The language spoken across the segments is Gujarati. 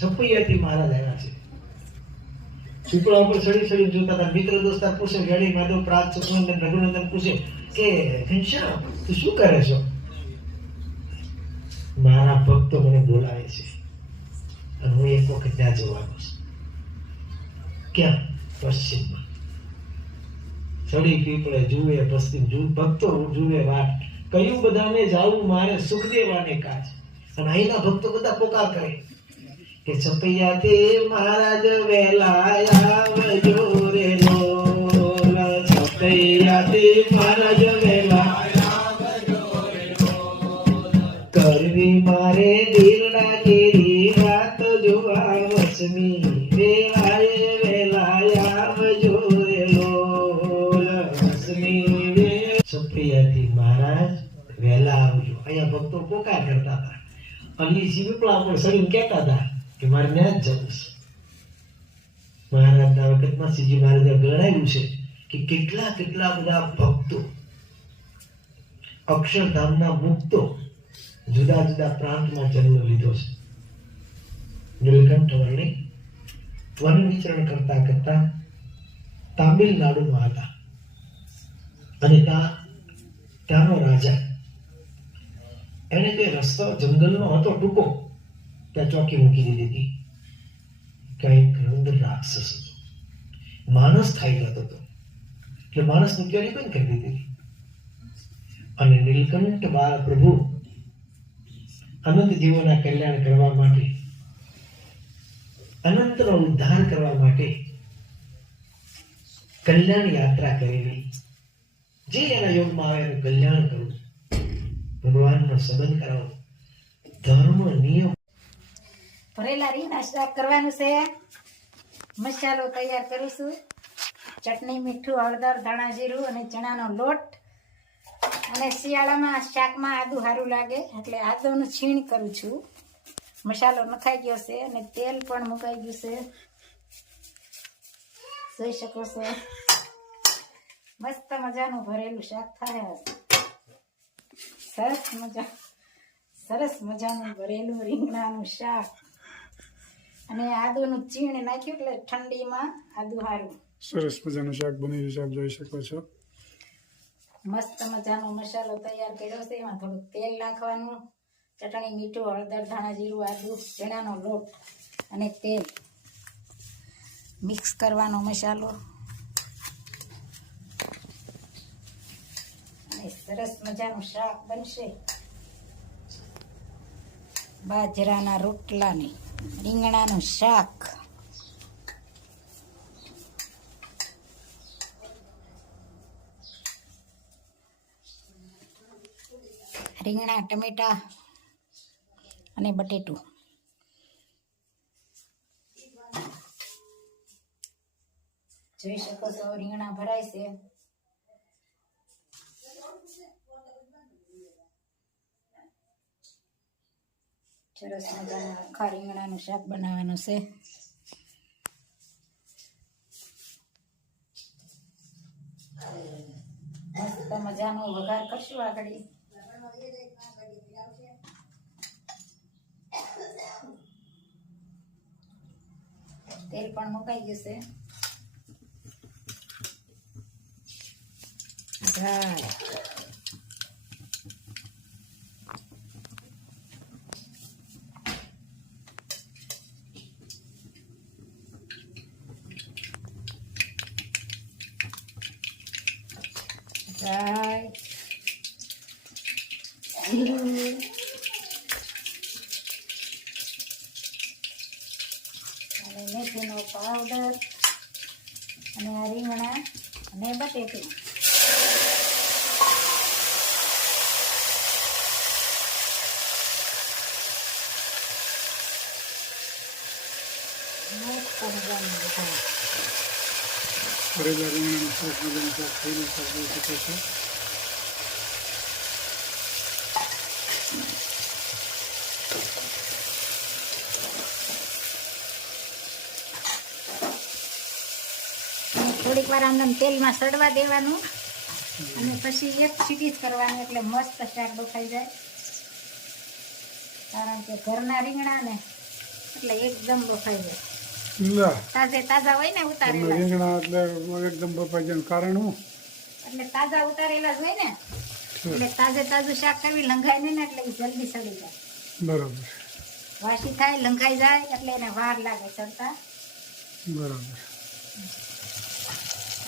સપૈયાથી મહારાજ આવ્યા છે. પીપળા ઉપર સડી સડી જોતા હતા. મિત્ર દોસ્તાર પૂછે, વેડી માધવ પ્રાત સુખનંદન રઘુનંદન પૂછે કે ઘનશ્યામ તું શું કરે છો? મારા ભક્તો મને બોલાવે છે અને હું એક વખત ત્યાં જવાનો છું. ક્યાં? પશ્ચિમમાં. સડી પીપળે જુએ પશ્ચિમ, ભક્તો જુએ વાટ, કયું બધાને જાવું મારે સુખદેવાને કાજ. અને અહીંના ભક્તો બધા પોકાર કરે કે છપૈયા તે મહારાજ વેલા આવજો રે લોલ, છપૈયા તે મહારાજ વેલા આવજો રે લોલ, કરવી મારે દીરડા કેરી વાત જોવા વસમી, વેલાએ વેલા આવજો રે લોલ, વસમી રે. છપૈયાથી મહારાજ વેલા આવજો. અહીંયા ભક્તો પોકાર કરતા હતા અને પીપળા ઉપર સડીને કહેતા હતા કે મારે ત્યાં જ જવું છે. મહારાજના વખતમાં શ્રીજી મહારાજે ગણાવ્યું છે કે કેટલા કેટલા બધા ભક્તો અક્ષરધામના મુક્તો જુદા જુદા પ્રાંતમાં જન્મ લીધો છે. નીલકંઠ વર્ણિ વન વિચરણ કરતા કરતા તામિલનાડુમાં હતા અને ત્યાંનો રાજા એને જે રસ્તો જંગલનો હતો ટૂંકો, ત્યાં ચોકી મૂકી દીધી હતી. કંઈક રંદર રાક્ષસ હતો, માણસ ખાઈ જતો હતો એટલે માણસની ચોરી બંધ કરી દીધી હતી. અને નીલકંઠ બાળ પ્રભુ અનંત જીવોના કલ્યાણ કરવા માટે, અનંતનો ઉદ્ધાર કરવા માટે કલ્યાણ યાત્રા કરેલી. જે એના યોગમાં આવે એનું કલ્યાણ કરવું, ભગવાનનો સંબંધ કરાવો, ધર્મ નિયમ. ભરેલા રીંગણા શાક કરવાનું છે. મસાલો તૈયાર કરું છું. ચટણી, મીઠું, હળદર, ધાણા જીરું અને ચણાનો લોટ. અને શિયાળામાં શાકમાં આદુ સારું લાગે એટલે આદુનું છીણ કરું છું. મસાલો નખાઈ ગયો છે અને તેલ પણ મુકાઈ ગયું છે, જોઈ શકો છો. મસ્ત મજાનું ભરેલું શાક થાય. સરસ મજાનું ભરેલું રીંગણાનું શાક અને આદુનું ચીણ નાખ્યું એટલે ઠંડીમાં આદુ સારું. સરસ મજાનું શાક બની છે, આપ જોઈ શકો છો. મસ્ત મજાનો મસાલો તૈયાર કર્યો છે. એમાં થોડું તેલ નાખવાનું, ચટણી, મીઠું, હળદર, ધાણા જીરું, આદુ, ચણાનો લોટ અને તેલ મિક્સ કરવાનો મસાલો. અને સરસ મજાનું શાક બનશે. બાજરાના રોટલાની રીંગણાનું શાક. રીંગણા, ટમેટા અને બટેટું. જોઈ શકો છો રીંગણા ભરાય છે. સરસ મજાના આખા રીંગણાનું શાક બનાવવાનું છે. મસ્ત મજાનો વઘાર કરશું આગળ. તેલ પણ મુકાઈ જશે. રાઈ, જીરું, અને મેથીનો પાવડર અને આ રીંગણા અને બટેટું. ભરેલા રીંગણાનું શાક મજાનું શાક થઈને શાક જોઈ શકો છો. થોડીક વાર આમ તેલમાં સડવા દેવાનું અને પછી એક સીટી જ કરવાની એટલે મસ્ત શાક બફાઈ જાય. કારણ કે ઘરના રીંગણા ને એટલે એકદમ બફાઈ જાય. લા તાજે તાજા હોય ને તમે ઉતારેલા, રીંગણા એટલે એકદમ બફાઈ જાય કારણ હું એટલે તાજા ઉતારેલા જ હોય ને, એટલે તાજે તાજું શાક કરવી લંઘાય નહીં ને એટલે ઈ જલ્દી સડી જાય. બરાબર વાસી થાય લંઘાઈ જાય એટલે એને વાર લાગે ચડતા. બરાબર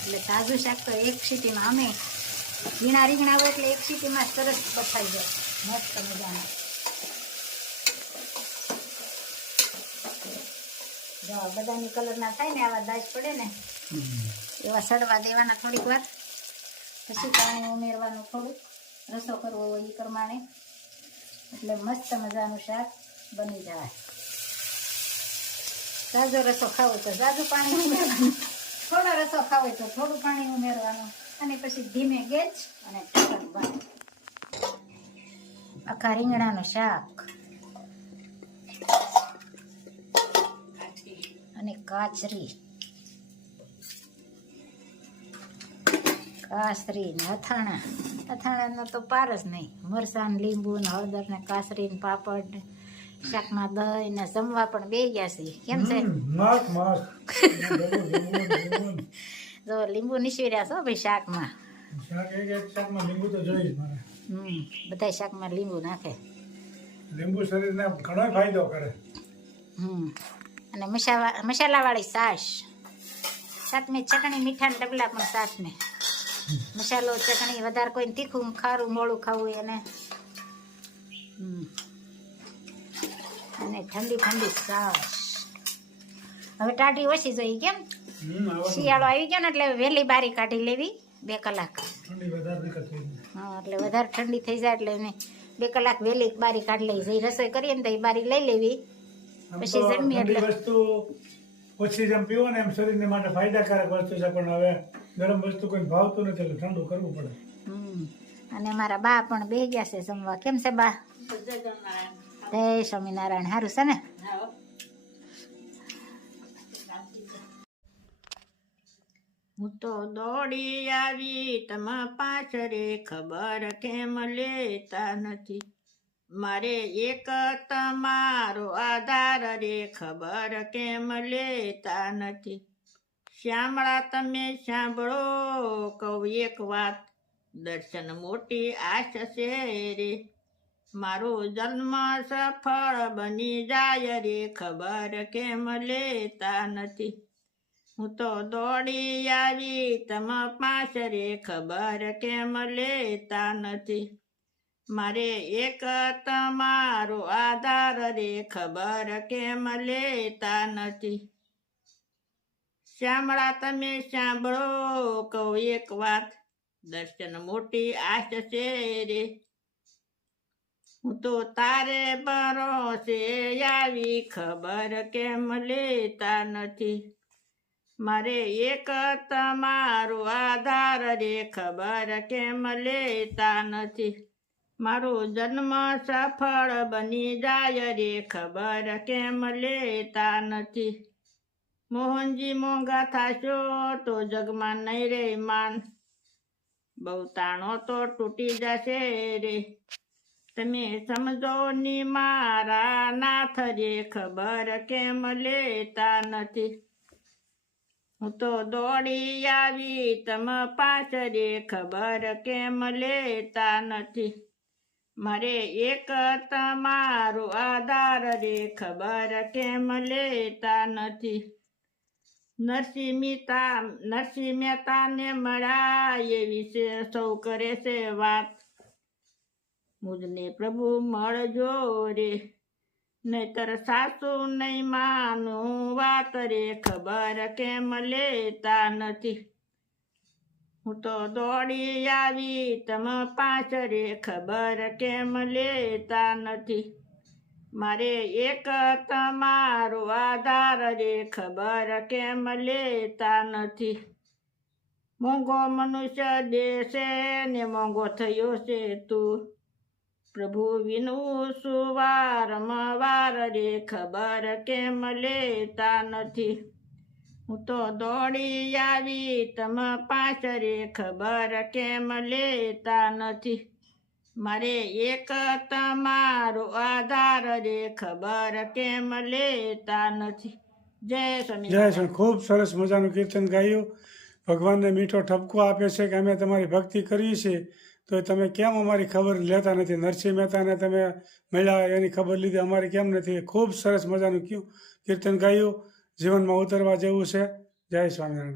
એટલે તાજું શાક તો એક સીટીમાં, અમે ઝીણા રીંગણા હોય એટલે એક સીટીમાં સરસ બફાઈ જાય મસ્ત મજાના. જો બદામી કલરના થાય ને આવા દાજ પડે ને એવા સડવા દેવાના થોડીક વાર, પછી પાણી ઉમેરવાનું થોડુંક, રસો કરવો હોય એ પ્રમાણે, એટલે મસ્ત મજાનું શાક બની જાય. તાજો રસો ખાવો તો તાજું પાણી ઉમેરવાનું, થોડો રસો ખાવો તો થોડું પાણી ઉમેરવાનું, અને પછી ધીમે ગેસ અને ઢાંકણ બંધ. આખા રીંગણાનું શાક અને કાચરી ને અથાણાનો તો પાર જ નહીં. મરચાં ને લીંબુ ને હળદર ને કાસરી ને પાપડ ને શાકમાં દહીં ને જમવા પણ બે ગયા છે. કેમ છે? જો લીંબુ નીસવી છો ભાઈ શાકમાં. બધા શાકમાં લીંબુ નાખે. લીંબુ શરીરને ઘણો ફાયદો કરે. અને મસાલાવાળી છાશ, સાતમી ચટણી, મીઠાના ડબલા પણ સાતમે મસાલો ચટણી, વધારે કોઈ તીખું ખારું મોળું ખાવું એને, અને ઠંડી ઠંડી છાશ. હવે ટાઢી ઓછી જોઈએ, કેમ શિયાળો આવી ગયો ને એટલે વહેલી બારી કાઢી લેવી 2 કલાક. હા, એટલે વધારે ઠંડી થઈ જાય એટલે એને 2 કલાક વહેલી બારી કાઢી લઈ જઈ. રસોઈ કરીએ ને તો એ બારી લઈ લેવી, પછી જમી એટલે વસ્તુ ઓછી જેમ પીવો ને એમ શરીરને માટે ફાયદાકારક વસ્તુ છે, પણ હવે ગરમ વસ્તુ કોઈ ભાવતું નથી એટલે ઠંડુ કરવું પડે. અને મારા બા પણ બે ગયા છે જમવા. કેમ છે બા? જય સ્વામિનારાયણ. સારું છે ને? હું તો દોડી આવી તમે પાછરે, ખબર કેમ લેતા નથી. મારે એક તમારો આધાર રે, ખબર કેમ લેતા નથી. શ્યામળા તમે સાંભળો કહું એક વાત, દર્શન મોટી આશ છે રે. મારો જન્મ સફળ બની જાય રે, ખબર કેમ લેતા નથી. હું તો દોડી આવી તમે પાછરે, ખબર કેમ લેતા નથી. મારે એક તમારો આધાર રે, ખબર કેમ લેતા નથી. શ્યામળા તમે સાંભળો કહું એક વાત, દર્શન મોટી આશ છે રે. હું તો તારે ભરોસે આવી, ખબર કેમ લેતા નથી. મારે એક તમારો આધાર રે, ખબર કેમ લેતા નથી. મારો જન્મ સફળ બની જાય રે, ખબર કેમ લેતા નથી. મોહનજી મોંઘા થાશો તો જગમાં નહીં રે માન, બહુ તાણો તો તૂટી જશે રે. તમે સમજો ની મારા નાથ રે, ખબર કેમ લેતા નથી. હું તો દોડી આવી તમે પાછરે, ખબર કેમ લેતા નથી. મારે એક તમારો આધાર રે, ખબર કેમ લેતા નથી. નરસિંહ મહેતાને મળ્યા એ વિશે સૌ કરે છે વાત, મુજને પ્રભુ મળજો રે, નહીતર સાસુ નહીં માનું વાત રે, ખબર કેમ લેતા નથી. હું તો દોડી આવી તમે પાછરે, ખબર કેમ લેતા નથી. મારે એક તમારો આધાર રે, ખબર કેમ લેતા નથી. મોંઘો મનુષ્ય દેશે ને મોંઘો થયો છે તું, પ્રભુ વિનું સુવારમવાર રે, ખબર કેમ લેતા નથી. હું તો દોડી આવી તમે પાછરે, ખબર કેમ લેતા નથી. મારે એક તમારો આધાર રે ખબર કેમ લેતા નથી. જય સ્વામી. જય શ્રી ખૂબ સરસ મજાનું કીર્તન ગાયું. ભગવાનને મીઠો ઠપકો આપે છે કે અમે તમારી ભક્તિ કરીએ છીએ તો તમે કેમ અમારી ખબર લેતા નથી. નરસિંહ મહેતાને તમે મળ્યા એની ખબર લીધી, અમારી કેમ નથી. ખૂબ સરસ મજાનું કીર્તન ગાયું. જીવનમાં ઉતરવા જેવું છે. જય સ્વામિનારાયણ.